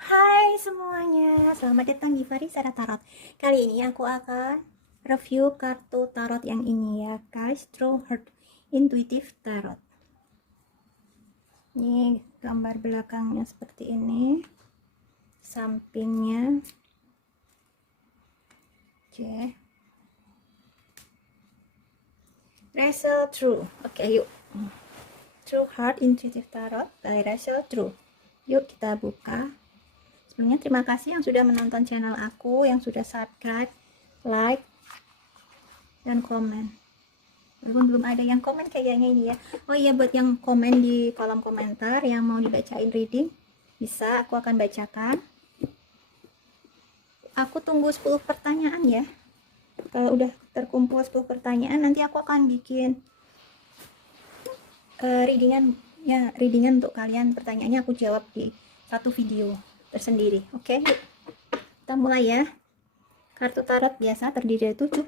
Hai semuanya, selamat datang di Farisara Tarot. Kali ini aku akan review kartu tarot yang ini ya guys, True Heart Intuitive Tarot. Ini gambar belakangnya seperti ini, sampingnya. Oke. Wrestle True. Oke, yuk. True Heart Intuitive Tarot by Wrestle True. Yuk kita buka. Sebelumnya terima kasih yang sudah menonton channel aku, yang sudah subscribe, like, dan komen. Walaupun belum ada yang komen kayaknya ini ya. Oh iya, buat yang komen di kolom komentar yang mau dibacain reading, bisa, aku akan bacakan. Aku tunggu 10 pertanyaan ya. Kalau udah terkumpul 10 pertanyaan, nanti aku akan bikin readingan untuk kalian. Pertanyaannya aku jawab di satu video tersendiri. Oke, yuk. Kita mulai ya. Kartu tarot biasa terdiri dari 78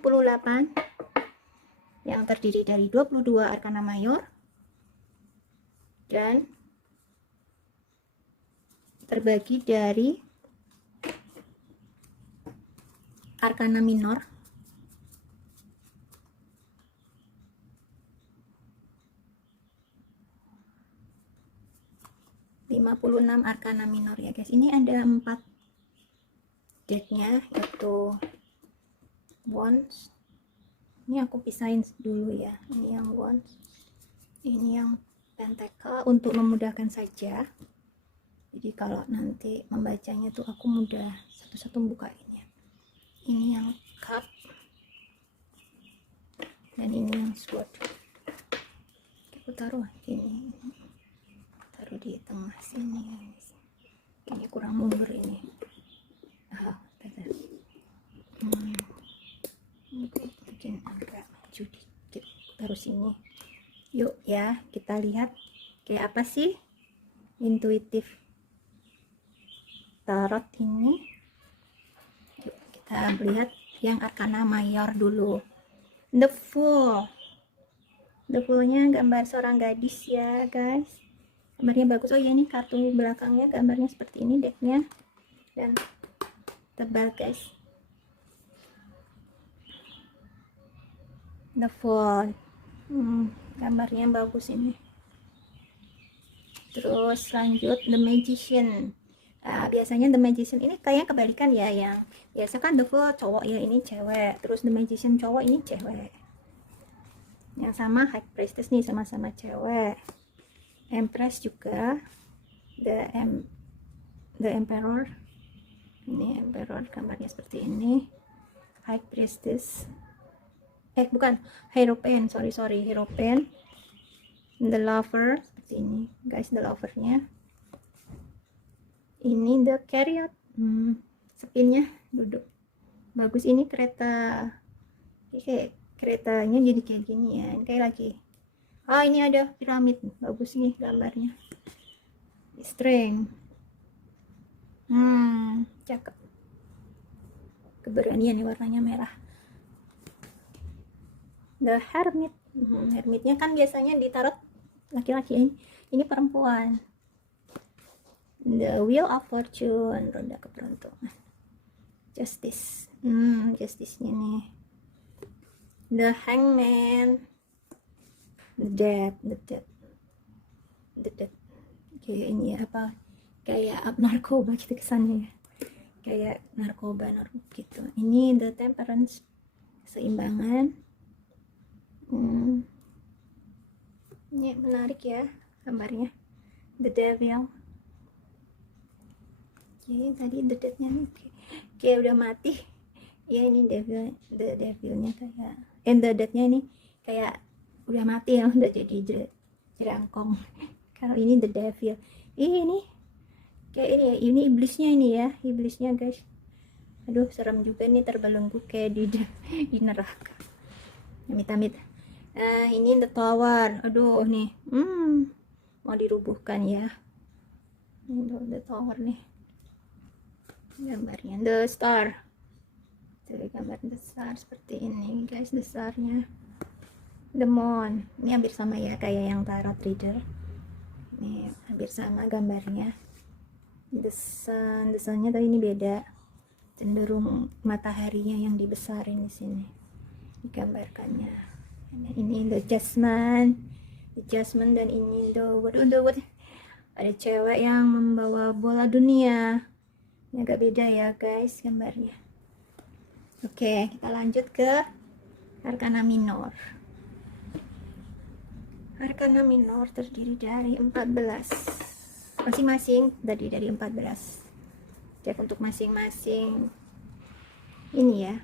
yang terdiri dari 22 arkana mayor dan terbagi dari arkana minor, (56 arkana minor ya guys. Ini ada 4 decknya, yaitu Wands. Ini aku pisahin dulu ya. Ini yang Wands, ini yang Pentacle untuk memudahkan saja. Jadi kalau nanti membacanya tuh aku mudah satu-satu bukainnya. Ini yang Cup dan ini yang Sword. Aku taruh ini, taruh di tengah sini. Ini kurang mundur ini. Bikin agak maju dikit, taruh sini. Yuk ya, kita lihat kayak apa sih intuitif tarot ini. Yuk kita lihat yang arkana mayor dulu. The Fool. The Fool-nya gambar seorang gadis ya guys. Gambarnya bagus. Oh iya, ini kartu belakangnya gambarnya seperti ini decknya, dan tebal guys. The Fool. Gambarnya bagus ini. Terus lanjut The Magician. Biasanya The Magician ini kayaknya kebalikan ya, yang biasa kan The Fool cowok ya, ini cewek. Terus The Magician cowok, ini cewek. Yang sama High Priestess nih, sama-sama cewek. Empress juga. The Emperor. Ini Emperor, gambarnya seperti ini. High Priestess. Bukan, Hierophant, sorry, Hierophant. The Lover, seperti ini guys, The Lover-nya. Ini The Chariot. Spinnya duduk bagus. Ini kereta, kayak keretanya jadi kayak gini ya. Ini kayak lagi, ini ada piramid, bagus nih gambarnya. Strength. Cakep. Keberanian nih, warnanya merah. The Hermit. Hermitnya kan biasanya ditarot laki-laki, ini perempuan. The Wheel of Fortune, roda keberuntungan. Justice. Justice-nya nih. The Hangman. The Death. Kayak ini ya, apa, kayak narkoba gitu kesannya ya, kayak narkoba gitu. Ini The Temperance, keseimbangan. Ini menarik ya gambarnya. The Devil. Jadi tadi The Death-nya nih kayak udah mati ya. Ini The Devil-nya kayak The Death-nya ini kayak udah mati ya, udah jadi jerangkong. Kalau ini The Devil, ini kayak ini ya, ini iblisnya guys. Aduh, serem juga nih, terbelenggu kayak di neraka, amit-amit. Ini The Tower. Aduh nih, mau dirubuhkan ya. Ini The Tower nih gambarnya. The Star. Jadi gambar The Star seperti ini guys, The Star-nya. The Moon. Ini hampir sama ya kayak yang tarot reader. Ini hampir sama gambarnya. The sun-nya tapi ini beda, cenderung mataharinya yang dibesarin di sini digambarkannya. Ini the Jasmine, dan ini the what, ada cewek yang membawa bola dunia. Ini agak beda ya guys gambarnya. Oke, kita lanjut ke Arkana Minor. Arkana Minor terdiri dari 14. Masing-masing terdiri dari 14. Cek untuk masing-masing ini ya.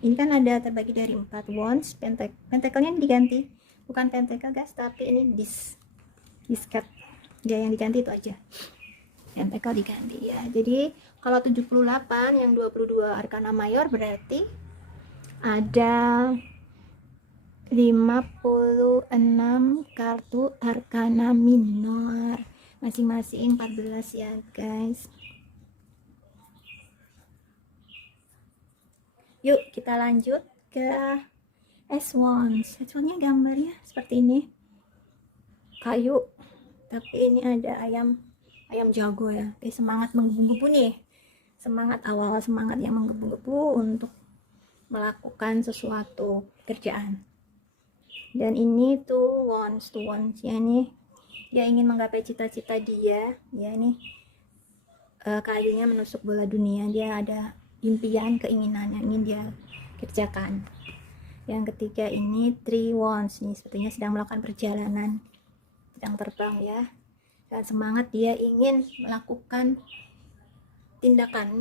Ini kan ada terbagi dari 4 wands. Pentacle-nya diganti. Bukan pentacle guys, tapi ini diskat. Ya yang diganti itu aja. Pentacle diganti ya. Jadi kalau 78 yang 22 Arkana Mayor berarti ada 56 kartu Arkana Minor. Masing-masing 14 ya guys. Yuk kita lanjut ke S1. S1-nya gambarnya seperti ini. Kayu. Tapi ini ada ayam jago ya. Semangat menggebu-gebu nih. Semangat awal, semangat yang menggebu-gebu untuk melakukan sesuatu kerjaan. Dan ini two wands ya nih. Dia ingin menggapai cita-cita dia, ya nih. Kayunya menusuk bola dunia. Dia ada impian, keinginan yang ingin dia kerjakan. Yang ketiga ini three wands nih, sepertinya sedang melakukan perjalanan, sedang terbang ya. Dan semangat dia ingin melakukan tindakan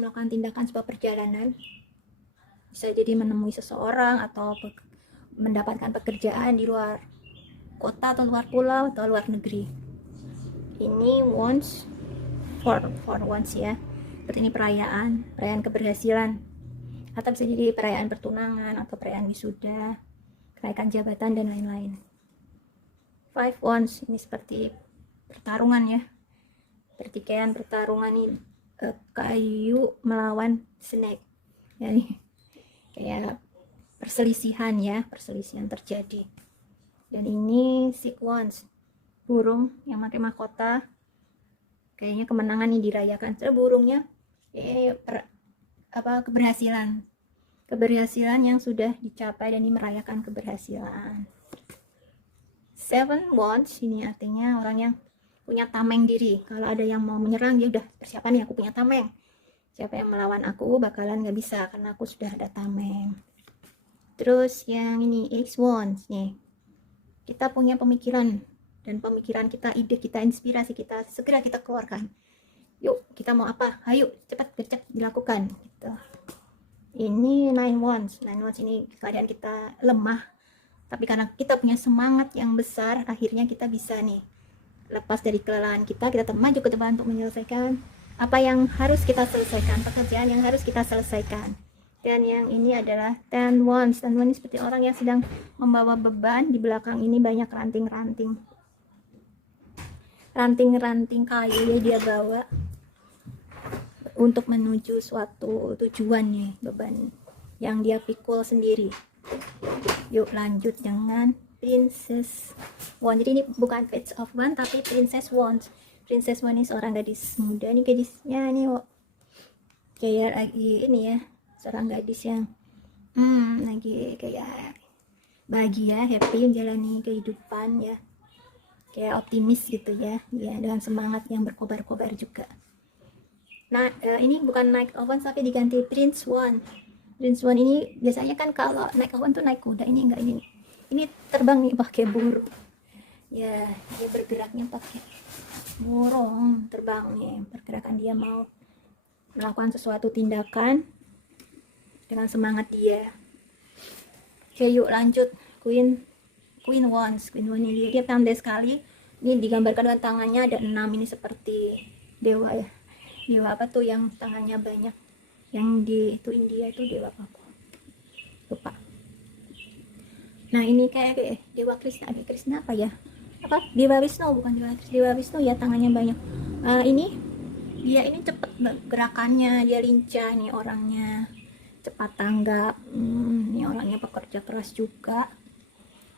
sebuah perjalanan. Bisa jadi menemui seseorang atau mendapatkan pekerjaan di luar kota atau luar pulau atau luar negeri. Ini wands for wands ya. Seperti ini perayaan keberhasilan, atau bisa jadi perayaan pertunangan atau perayaan wisuda, kenaikan jabatan dan lain-lain. 5 wands ini seperti pertarungan ya, pertikaian, pertarungan ini kayu melawan snake ya, nih kayak perselisihan terjadi. Dan ini 6 wands, burung yang pakai mahkota, kayaknya kemenangan nih dirayakan. Burungnya keberhasilan yang sudah dicapai dan ini merayakan keberhasilan. 7 wands ini artinya orang yang punya tameng diri. Kalau ada yang mau menyerang, dia udah persiapan nih, aku punya tameng. Siapa yang melawan aku bakalan gak bisa karena aku sudah ada tameng. Terus yang ini 8 wands nih, kita punya pemikiran, dan pemikiran kita, ide kita, inspirasi kita segera kita keluarkan. Yuk kita mau apa, ayo cepat gercep dilakukan gitu. Ini 9 wands ini keadaan kita lemah, tapi karena kita punya semangat yang besar, akhirnya kita bisa nih lepas dari kelelahan kita maju ke depan untuk menyelesaikan apa yang harus kita selesaikan, pekerjaan yang harus kita selesaikan. Dan yang ini adalah 10 wands. 10 wands seperti orang yang sedang membawa beban. Di belakang ini banyak ranting-ranting kayu yang dia bawa untuk menuju suatu tujuannya, beban yang dia pikul sendiri. Yuk lanjut dengan Princess Wand. Jadi ini bukan Page of Wand tapi Princess Wand. Princess Wand ini seorang gadis muda. Ini gadisnya ini kayak lagi ini ya, seorang gadis yang lagi kayak bahagia, happy menjalani kehidupan ya, kayak optimis gitu ya, dengan semangat yang berkobar-kobar juga. Nah ini bukan Knight of Wands tapi diganti Prince Wand. Prince Wand ini biasanya kan kalau Knight of Wands tuh naik kuda, ini enggak, ini terbang nih pakai burung ya, dia bergeraknya pakai burung, terbang nih, pergerakan dia mau melakukan sesuatu tindakan dengan semangat dia. Oke yuk lanjut Queen Wands. Queen Wands ini dia pandai sekali. Ini digambarkan dengan tangannya ada 6, ini seperti dewa ya. Dewa apa tuh yang tangannya banyak, yang di itu India itu dewa apa aku lupa. Nah ini kayak dewa Krishna, ada Krishna apa ya, apa dewa Wisnu, bukan dewa Wisnu ya, tangannya banyak. Ini dia ini cepet gerakannya, dia lincah nih orangnya, cepat tanggap. Ini orangnya pekerja keras juga,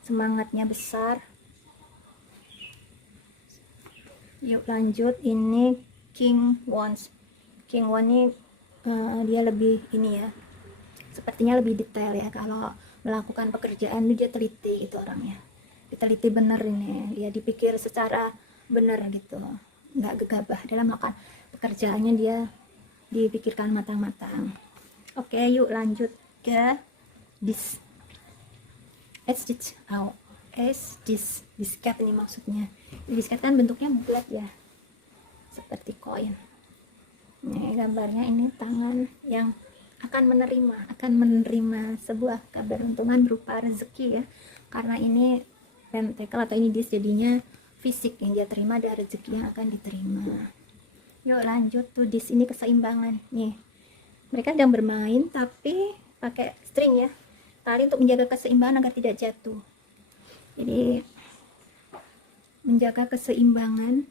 semangatnya besar. Yuk lanjut, ini King Wands. King Wands ini dia lebih ini ya, sepertinya lebih detail ya. Kalau melakukan pekerjaan dia teliti gitu orangnya, diteliti bener ini, dia dipikir secara bener gitu, nggak gegabah dalam melakukan pekerjaannya, dia dipikirkan matang-matang. Oke, yuk lanjut ke this. Disket ini maksudnya. Disket kan bentuknya bulat ya, seperti koin. Ini gambarnya, ini tangan yang akan menerima sebuah keberuntungan berupa rezeki ya, karena ini pentacle atau ini dis, jadinya fisik yang dia terima dari rezeki yang akan diterima. Yuk lanjut tuh dis, ini keseimbangan nih, mereka sedang bermain tapi pakai string ya, tali untuk menjaga keseimbangan agar tidak jatuh. Jadi menjaga keseimbangan,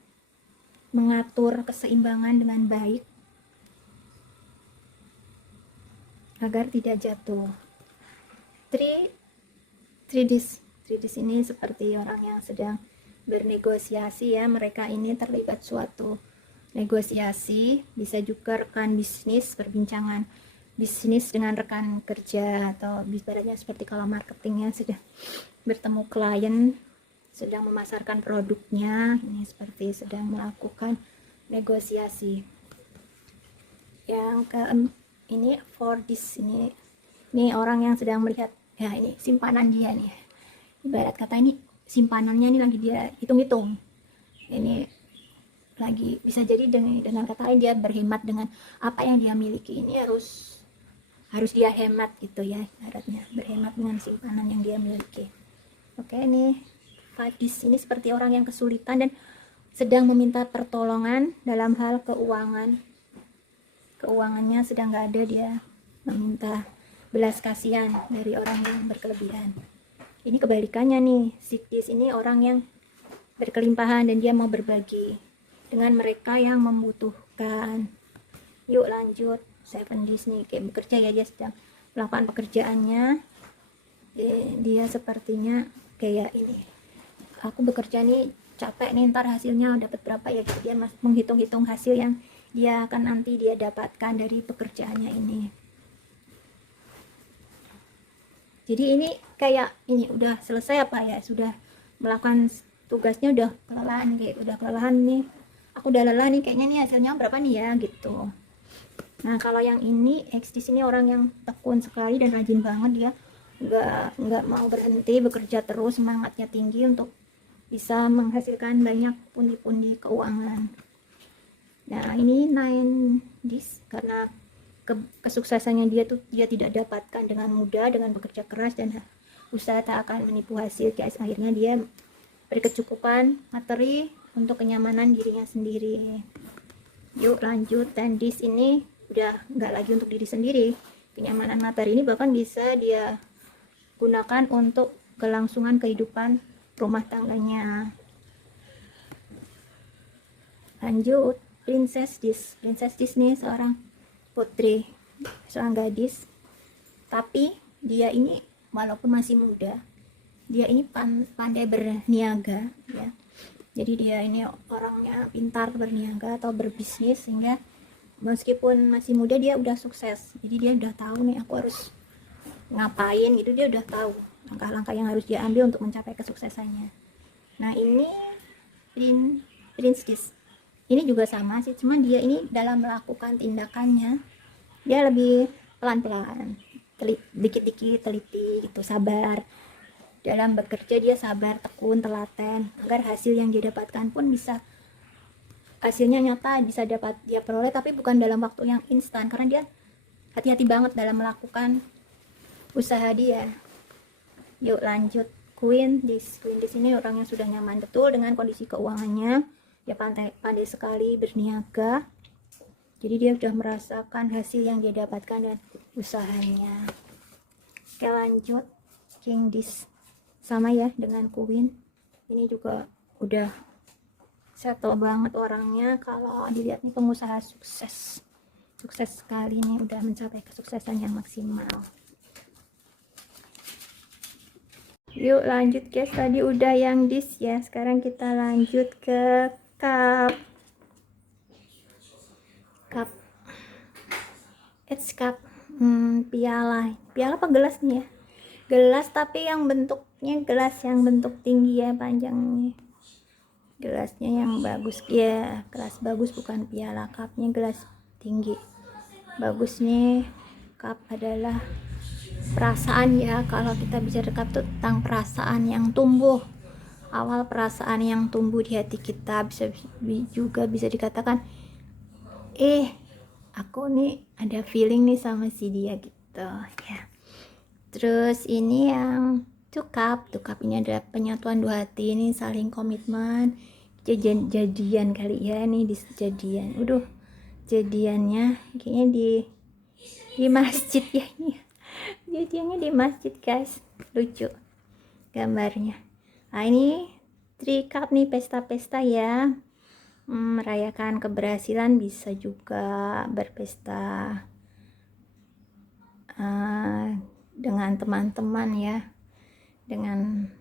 mengatur keseimbangan dengan baik agar tidak jatuh. 3D ini seperti orang yang sedang bernegosiasi ya, mereka ini terlibat suatu negosiasi, bisa juga rekan bisnis, perbincangan bisnis dengan rekan kerja, atau ibaratnya seperti kalau marketingnya sedang bertemu klien, sedang memasarkan produknya, ini seperti sedang melakukan negosiasi. Yang ke ini for this, ini orang yang sedang melihat ya, ini simpanan dia nih, ibarat kata ini simpanannya ini lagi dia hitung-hitung, ini lagi bisa jadi dengan kata lain dia berhemat dengan apa yang dia miliki, ini harus dia hemat gitu ya, ibaratnya berhemat dengan simpanan yang dia miliki. Oke, ini Fadis ini seperti orang yang kesulitan dan sedang meminta pertolongan dalam hal keuangannya sedang nggak ada, dia meminta belas kasihan dari orang yang berkelebihan. Ini kebalikannya nih, Sikdis ini orang yang berkelimpahan dan dia mau berbagi dengan mereka yang membutuhkan. Yuk lanjut, Seven Dis nih kayak bekerja ya, dia sedang melakukan pekerjaannya, dia sepertinya kayak ini, aku bekerja nih capek nih, ntar hasilnya dapat berapa ya gitu, dia menghitung-hitung hasil yang dia akan nanti dia dapatkan dari pekerjaannya ini. Jadi ini kayak ini udah selesai apa ya, sudah melakukan tugasnya, udah kelelahan, kayak udah kelelahan nih, aku udah lelah nih kayaknya, nih hasilnya berapa nih ya gitu. Nah kalau yang ini X di sini orang yang tekun sekali dan rajin banget, dia nggak mau berhenti bekerja terus, semangatnya tinggi untuk bisa menghasilkan banyak pundi-pundi keuangan. Nah ini 9 dis, karena kesuksesannya dia tidak dapatkan dengan mudah, dengan bekerja keras dan usaha tak akan menipu hasil, guys. Akhirnya dia berkecukupan materi untuk kenyamanan dirinya sendiri. Yuk lanjut, 10 dis ini udah nggak lagi untuk diri sendiri, kenyamanan materi ini bahkan bisa dia gunakan untuk kelangsungan kehidupan rumah tangganya. Lanjut, Princess Dis nih seorang putri, seorang gadis, tapi dia ini walaupun masih muda, dia ini pandai berniaga ya. Jadi dia ini orangnya pintar berniaga atau berbisnis, sehingga meskipun masih muda dia udah sukses. Jadi dia udah tahu nih aku harus ngapain gitu, dia udah tahu langkah-langkah yang harus dia ambil untuk mencapai kesuksesannya. Nah ini Prince Dis ini juga sama sih, cuman dia ini dalam melakukan tindakannya dia lebih pelan-pelan, dikit-dikit teliti gitu, sabar dalam bekerja, dia sabar, tekun, telaten agar hasil yang dia dapatkan pun bisa, hasilnya nyata bisa dapat dia peroleh, tapi bukan dalam waktu yang instan, karena dia hati-hati banget dalam melakukan usaha dia. Yuk lanjut, Queen Dis ini orang yang sudah nyaman betul dengan kondisi keuangannya, dia pandai sekali berniaga, jadi dia sudah merasakan hasil yang dia dapatkan dan usahanya. Oke lanjut, King Dis sama ya dengan Queen, ini juga udah settle banget orangnya. Kalau dilihat nih pengusaha sukses sekali nih, udah mencapai kesuksesan yang maksimal. Yuk lanjut guys, tadi udah yang Dis ya, sekarang kita lanjut ke Cup. cup. It's cup. Piala apa gelas nih ya? Gelas tapi yang bentuknya gelas yang bentuk tinggi ya, panjangnya. Gelasnya yang bagus ya, gelas bagus, bukan piala. Cupnya gelas tinggi. Bagusnya cup adalah perasaan ya. Kalau kita bicara cup tuh tentang perasaan yang tumbuh. Awal perasaan yang tumbuh di hati kita, juga bisa dikatakan aku nih ada feeling nih sama si dia gitu ya. Terus ini yang two cup ini adalah penyatuan dua hati, ini saling komitmen, jadian kali ya, ini di jadian. Jadiannya kayaknya di masjid ya, ini jadiannya di masjid guys, lucu gambarnya. Nah ini three cup nih, pesta-pesta ya, merayakan keberhasilan, bisa juga berpesta dengan teman-teman ya, dengan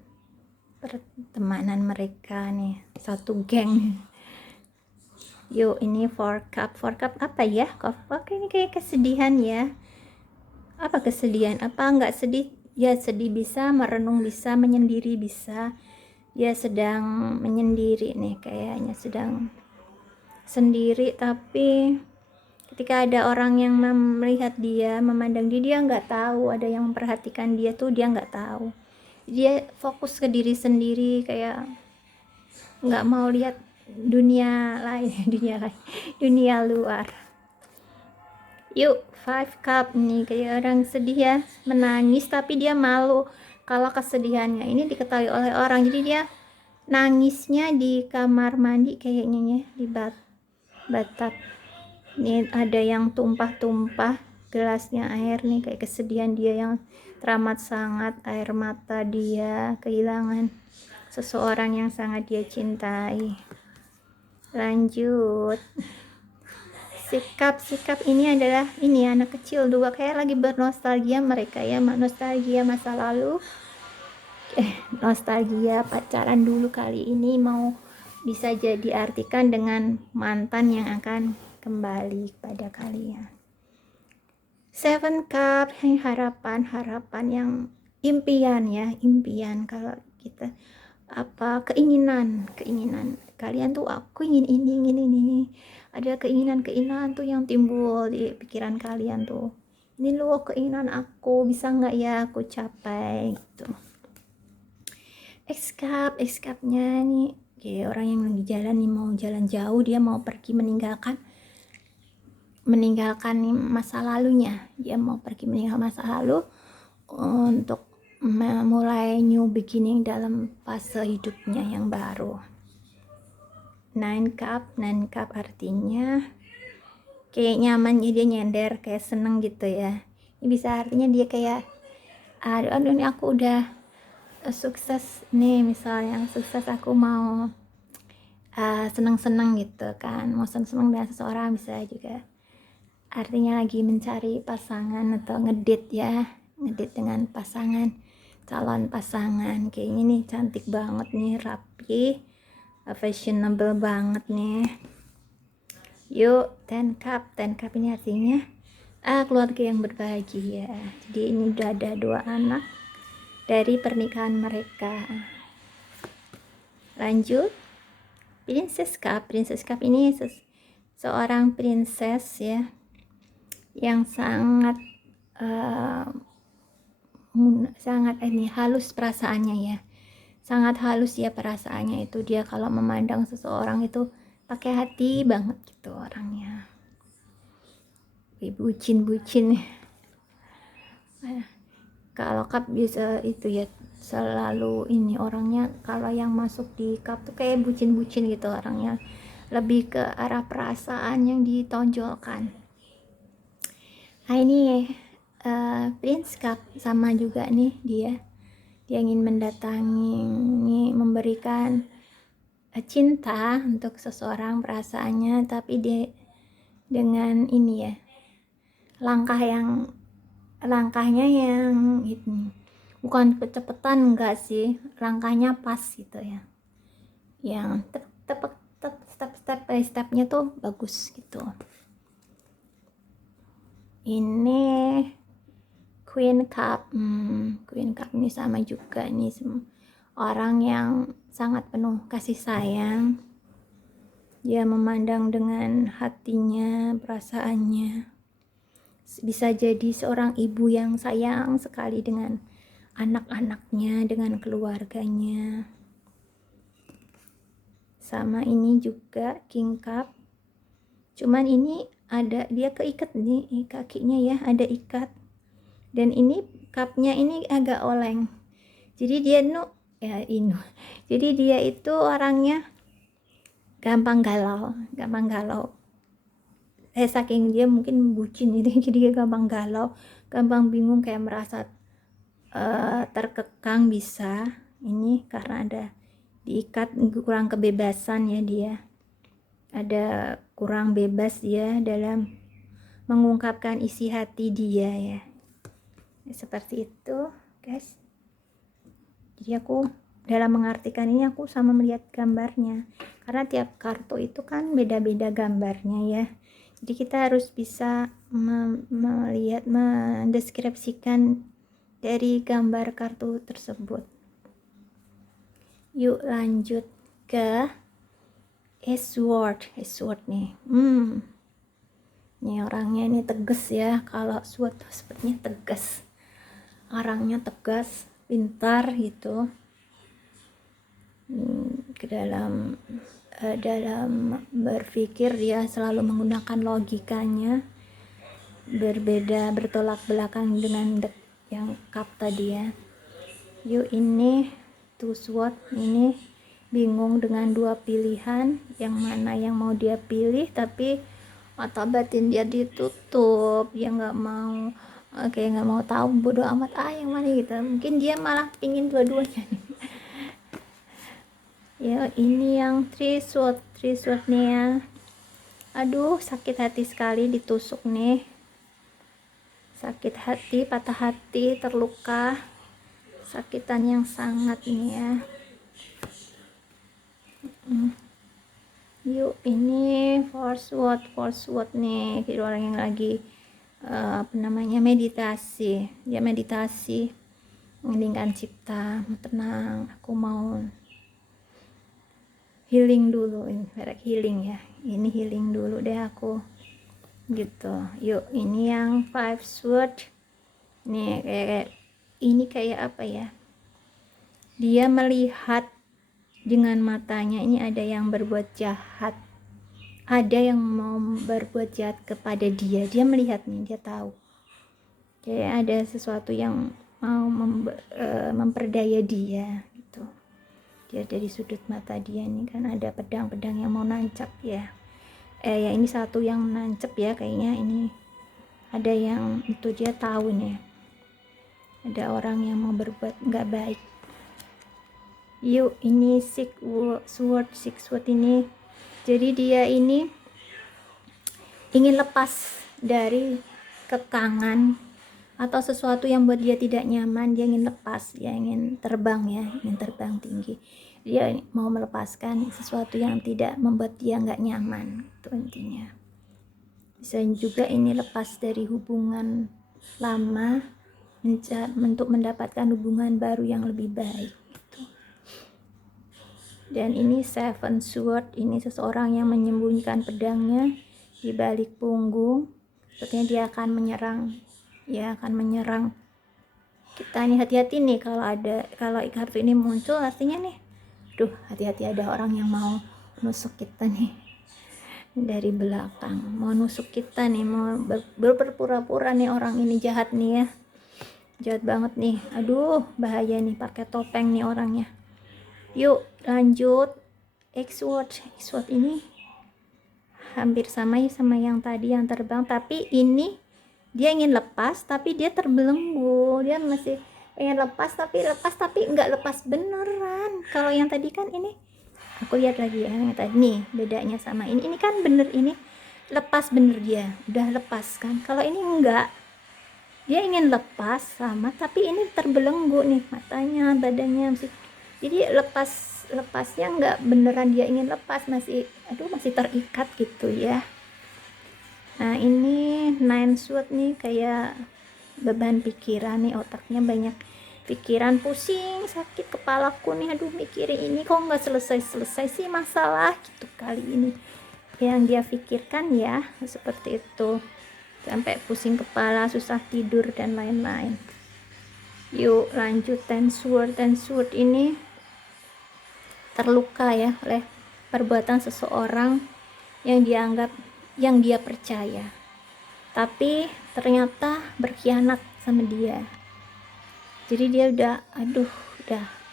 pertemanan mereka nih, satu geng. Yuk, ini four cup apa ya? Oke, ini kayak kesedihan ya. Apa kesedihan? Apa enggak sedih? Ya sedih bisa, merenung bisa, menyendiri bisa. Dia sedang menyendiri nih, kayaknya sedang sendiri, tapi ketika ada orang yang melihat dia, memandang dia nggak tahu, ada yang memperhatikan dia tuh, dia nggak tahu, dia fokus ke diri sendiri, kayak nggak mau lihat dunia lain dunia luar. Yuk, five cup nih kayak orang sedih ya, menangis tapi dia malu kalau kesedihannya ini diketahui oleh orang, jadi dia nangisnya di kamar mandi kayaknya ya, di batap. Ini ada yang tumpah-tumpah gelasnya air nih, kayak kesedihan dia yang teramat sangat, air mata dia kehilangan seseorang yang sangat dia cintai. Lanjut, sikap ini adalah ini anak kecil dua, kayak lagi bernostalgia mereka ya, nostalgia masa lalu, nostalgia pacaran dulu. Kali ini mau bisa jadi artikan dengan mantan yang akan kembali kepada kalian. Seven cup, harapan yang impian ya, impian. Kalau kita keinginan kalian tuh, aku ingin ini, ada keinginan tuh yang timbul di pikiran kalian tuh, ini loh keinginan aku, bisa nggak ya aku capai gitu. X cupnya nih kayak orang yang lagi jalan nih, mau jalan jauh, dia mau pergi meninggalkan masa lalunya, dia mau pergi meninggalkan masa lalu untuk memulai new beginning dalam fase hidupnya yang baru. Nine cup artinya kayak nyaman, dia nyender, kayak seneng gitu ya. Ini bisa artinya dia kayak aduh ini aku udah sukses nih, misalnya sukses, aku mau seneng gitu kan, mau seneng dengan seseorang, bisa juga artinya lagi mencari pasangan atau ngedate ya, ngedate dengan pasangan, calon pasangan. Kayaknya nih cantik banget nih, rapi, fashionable banget nih. Yuk, ten cup ini artinya keluarga yang berbahagia. Jadi ini udah ada 2 anak dari pernikahan mereka. Lanjut, princess cup ini seorang princess ya, yang sangat halus perasaannya ya, sangat halus ya perasaannya itu. Dia kalau memandang seseorang itu pakai hati banget gitu orangnya, bucin. Kalau cup bisa itu ya, selalu ini orangnya, kalau yang masuk di cup tuh kayak bucin gitu orangnya, lebih ke arah perasaan yang ditonjolkan. Nah ini Prince Cup sama juga nih, dia ingin mendatangi, memberikan cinta untuk seseorang, perasaannya, tapi dia dengan ini ya, langkahnya yang ini bukan kecepatan, enggak sih, langkahnya pas gitu ya, yang step by stepnya tuh bagus gitu. Ini Queen Cup. Queen Cup ini sama juga, ini orang yang sangat penuh kasih sayang. Dia memandang dengan hatinya, perasaannya. Bisa jadi seorang ibu yang sayang sekali dengan anak-anaknya, dengan keluarganya. Sama ini juga King Cup, cuman ini ada dia keikat nih kakinya ya, ada ikat, dan ini cupnya ini agak oleng, jadi dia jadi dia itu orangnya gampang galau. Saking dia mungkin bucin itu jadi dia gampang galau, gampang bingung, kayak merasa terkekang bisa. Ini karena ada diikat, kurang kebebasan ya, dia ada kurang bebas ya dalam mengungkapkan isi hati dia ya, seperti itu guys. Jadi aku dalam mengartikan ini, aku sama melihat gambarnya, karena tiap kartu itu kan beda-beda gambarnya ya, jadi kita harus bisa melihat, mendeskripsikan dari gambar kartu tersebut. Yuk lanjut ke Sword nih. Ini orangnya ini tegas ya, kalau Sword sepertinya tegas, orangnya tegas, pintar gitu. Dalam berpikir dia selalu menggunakan logikanya, berbeda, bertolak belakang dengan yang cup tadi ya. Yuk ini Two Sword, ini bingung dengan dua pilihan, yang mana yang mau dia pilih, tapi mata batin dia ditutup, dia nggak mau, kayak nggak mau tahu, bodoh amat yang mana gitu. Mungkin dia malah pingin dua-duanya nih. Ya ini yang Three Sword nih ya. Aduh, sakit hati sekali ditusuk nih, sakit hati, patah hati, terluka, sakitan yang sangat nih ya. Yuk ini Four Sword nih, jadi orang yang lagi meditasi. Dia meditasi, mengendingkan cipta, tenang, aku mau healing dulu, ini healing ya, ini healing dulu deh aku gitu. Yuk ini yang Five Sword nih, kayak apa ya, dia melihat dengan matanya, ini ada yang berbuat jahat, ada yang mau berbuat jahat kepada dia melihat nih, dia tahu kayak ada sesuatu yang mau memperdaya dia gitu. Dia dari sudut mata dia nih kan ada pedang-pedang yang mau nancap ya, ya ini satu yang nancep ya kayaknya, ini ada yang itu dia tahu nih, ada orang yang mau berbuat nggak baik. Yuk ini Six Sword ini, jadi dia ini ingin lepas dari kekangan atau sesuatu yang buat dia tidak nyaman. Dia ingin lepas, dia ingin terbang ya, ingin terbang tinggi, dia mau melepaskan sesuatu yang tidak membuat dia nggak nyaman, itu intinya. Bisa juga ini lepas dari hubungan lama untuk mendapatkan hubungan baru yang lebih baik. Dan ini Seven Sword, ini seseorang yang menyembunyikan pedangnya di balik punggung, sepertinya dia akan menyerang ya, akan menyerang kita nih. Hati-hati nih kalau kartu ini muncul, artinya nih hati-hati, ada orang yang mau nusuk kita nih dari belakang, mau nusuk kita nih, mau berpura-pura nih, orang ini jahat nih ya, jahat banget nih. Aduh bahaya nih, pakai topeng nih orangnya. Yuk lanjut X Sword ini hampir sama ya sama yang tadi yang terbang, tapi ini dia ingin lepas tapi dia terbelenggu, dia masih pengen lepas tapi nggak lepas beneran. Kalau yang tadi kan ini aku lihat lagi ya, yang tadi nih bedanya sama ini kan bener, ini lepas bener, dia udah lepas kan. Kalau ini enggak, dia ingin lepas sama tapi ini terbelenggu nih, matanya, badannya masih, jadi lepasnya nggak beneran dia ingin lepas, masih terikat gitu ya. Nah ini nine sword nih kayak beban pikiran nih, otaknya banyak pikiran, pusing, sakit kepalaku nih, aduh mikirin ini kok nggak selesai-selesai sih masalah gitu kali ini yang dia pikirkan ya, seperti itu, sampai pusing kepala, susah tidur dan lain-lain. Yuk lanjut ten sword. Ten sword ini terluka ya oleh perbuatan seseorang yang dia percaya, tapi ternyata berkhianat sama dia. Jadi dia udah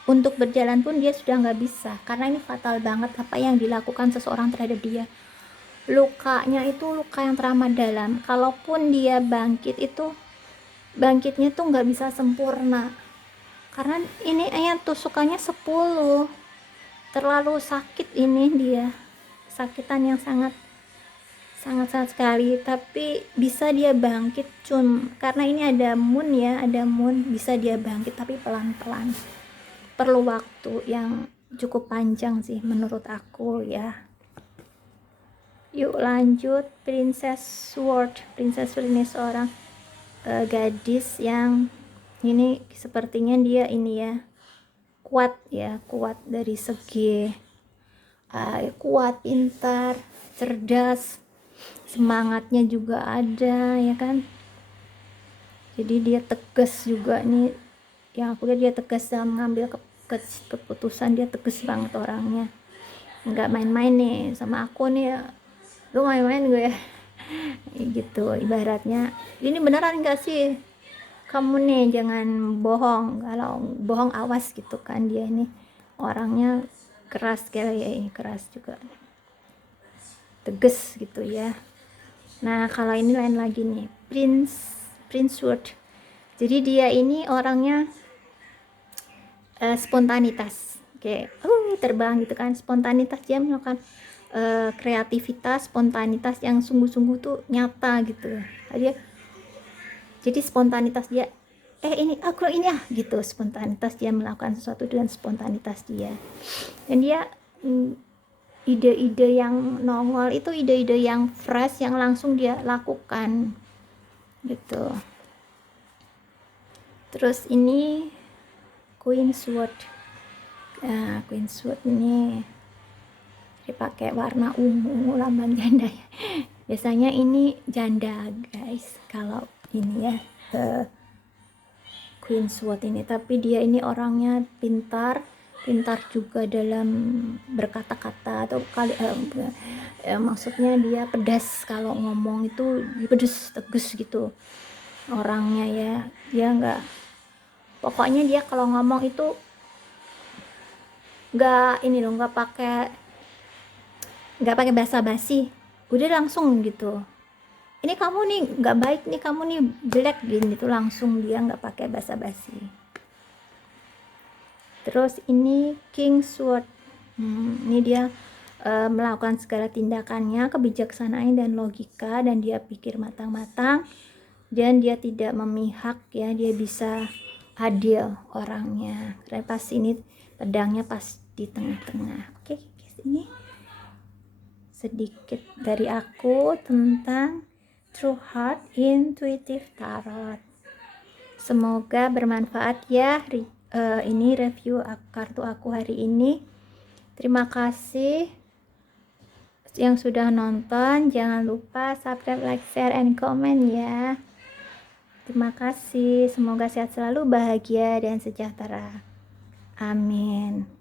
untuk berjalan pun dia sudah nggak bisa, karena ini fatal banget apa yang dilakukan seseorang terhadap dia. Lukanya itu luka yang teramat dalam, kalaupun dia bangkit itu bangkitnya tuh nggak bisa sempurna, karena ini tusukannya 10, terlalu sakit ini dia, sakitan yang sangat sekali, tapi bisa dia bangkit karena ini ada moon ya, ada moon, bisa dia bangkit tapi pelan-pelan, perlu waktu yang cukup panjang sih menurut aku ya. Yuk lanjut Princess Sword. Princess Sword ini seorang gadis yang ini sepertinya dia ini ya kuat dari segi kuat, pintar, cerdas, semangatnya juga ada ya kan. Jadi dia tegas juga nih, yang aku lihat dia tegas dalam mengambil keputusan, dia tegas banget orangnya, nggak main-main nih sama aku nih ya, lu main-main gue ya gitu ibaratnya. Ini beneran gak sih kamu nih, jangan bohong, kalau bohong awas gitu kan. Dia ini orangnya keras, kayak keras juga, tegas gitu ya. Nah kalau ini lain lagi nih, Prince Sword. Jadi dia ini orangnya spontanitas, kayak terbang gitu kan, spontanitas, dia melakukan kreativitas, spontanitas yang sungguh-sungguh tuh nyata gitu. Jadi spontanitas dia ini aku ini gitu, spontanitas dia melakukan sesuatu dengan spontanitas dia. Dan dia ide-ide yang nongol itu ide-ide yang fresh, yang langsung dia lakukan gitu. Terus ini Queen Sword. Nah, Queen Sword ini dipakai warna ungu, lambang janda ya. Biasanya ini janda guys kalau ini ya, Queen Sword ini. Tapi dia ini orangnya pintar juga dalam berkata-kata, atau maksudnya dia pedas, kalau ngomong itu pedas, tegas gitu orangnya ya. Dia pokoknya dia kalau ngomong itu nggak pakai basa-basi, udah langsung gitu, ini kamu nih nggak baik nih, kamu nih jelek gini tuh, langsung dia nggak pakai basa-basi. Terus ini King Sword. Ini dia melakukan segala tindakannya kebijaksanaan dan logika, dan dia pikir matang-matang, dan dia tidak memihak ya, dia bisa adil orangnya. Karena pas ini pedangnya pas di tengah-tengah. Oke, ini sedikit dari aku tentang True Heart Intuitive Tarot. Semoga bermanfaat ya ini review kartu aku hari ini. Terima kasih yang sudah nonton. Jangan lupa subscribe, like, share, and comment ya. Terima kasih. Semoga sehat selalu, bahagia, dan sejahtera. Amin.